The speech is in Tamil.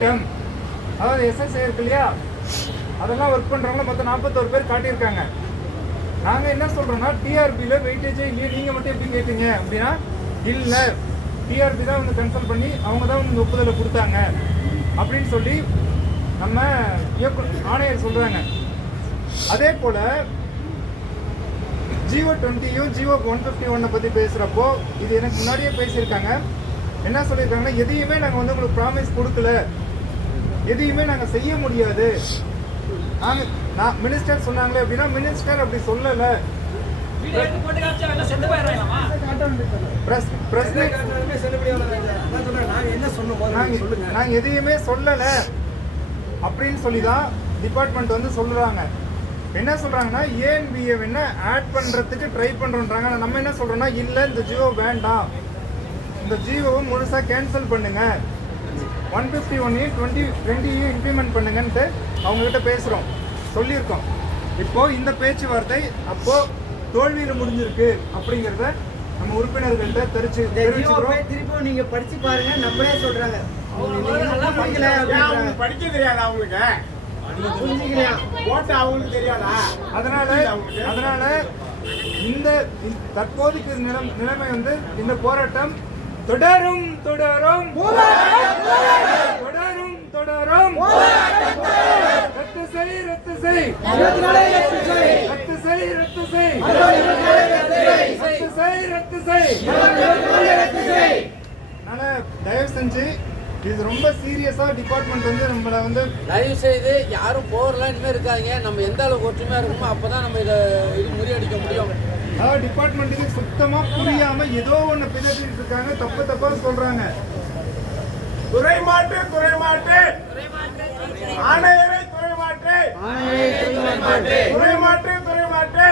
அதாவது எஸ்எஸ்ஏ இருக்கு இல்லையா? அதெல்லாம் ஒர்க் பண்ணுறவங்கள மொத்தம் நாற்பத்தோரு பேர் காட்டியிருக்காங்க. நாங்கள் என்ன சொல்கிறோம்னா டிஆர்பியில் வெயிட்டேஜே இல்லையே நீங்கள் மட்டும் எப்படி கேட்டீங்க அப்படின்னா இல்லை. டிஆர்பி தான் வந்து கன்சல்ட் பண்ணி அவங்க தான் வந்து ஒப்புதலை கொடுத்தாங்க. அப்படின்னு சொல்லி நம்ம இயக்குனர் ஆணையர் சொல்கிறாங்க அதே போல் ஜியோ டுவெண்ட்டியும் ஜியோ ஒன் ஃபிஃப்டி ஒன்னை பற்றி பேசுகிறப்போ இது எனக்கு முன்னாடியே பேசியிருக்காங்க. என்ன சொல்லியிருக்காங்கன்னா எதையுமே நாங்கள் வந்து உங்களுக்கு ப்ராமிஸ் கொடுக்கல. எதையுமே நாங்கள் செய்ய முடியாது. நாங்கள் நான் மினிஸ்டர் சொன்னாங்களே அப்படின்னா மினிஸ்டர் அப்படி சொல்லலை. நாங்கள் எதையுமே சொல்லலை. அப்படின்னு சொல்லி தான் டிபார்ட்மெண்ட் வந்து சொல்கிறாங்க என்ன சொல்கிறாங்கன்னா ஏஎன்பிஏ என்ன ஆட் பண்ணுறதுக்கு ட்ரை பண்ணுறோன்றாங்க ஆனா நம்ம என்ன சொல்கிறோம்னா இல்லை இந்த ஜியோ வேண்டாம். இந்த ஜியோவை முழுசாக கேன்சல் பண்ணுங்க. ஒன் ஃபிஃப்டி ஒன்னையும் டுவெண்ட்டி டுவெண்ட்டியும் இம்ப்ளிமெண்ட் பண்ணுங்கன்ட்டு அவங்ககிட்ட பேசுகிறோம் சொல்லியிருக்கோம். இப்போ இந்த பேச்சுவார்த்தை அப்போ தோல்வியில் முடிஞ்சிருக்கு அப்படிங்கிறத நம்ம உறுப்பினர்கள்ட்ட தெரிச்சு தெரிவிச்சுக்கிறோம். திருப்பி நீங்க படிச்சு பாருங்க நம்மளே அவங்களுக்கு படிக்க தெரியாதா அவங்களுக்கு? அவங்களுக்கு தெரியாதா? அதனால அதனால இந்த இந்த தற்போதைக்கு நிலம் நிலைமை வந்து இந்த போராட்டம் தொடரும் தொடரும். தொடரும் தொடரும். ரத்து செய் ரத்து செய். ரத்து செய் ரத்து செய். ரத்து செய் ரத்து செய். அதனால தயவு செஞ்சு இது ரொம்ப சீரியஸா டிபார்ட்மெண்ட் வந்து நம்மள வந்து தயவு செய்து யாரும் போர்லாம் இனிமேல் இருக்காங்க நம்ம எந்த அளவுக்கு ஒற்றுமையாக இருக்கணுமோ அப்போ தான் நம்ம இதை இது முறியடிக்க முடியும். அதாவது டிபார்ட்மெண்ட்டுக்கு சுத்தமா புரியாம ஏதோ ஒண்ணு பிதற்றிட்டு இருக்காங்க. தப்பு தப்பா சொல்றாங்க. துறை மாட்டு துறை மாட்டு ஆணையரை துறை மாட்டு துறை மாட்டு துறை மாட்டு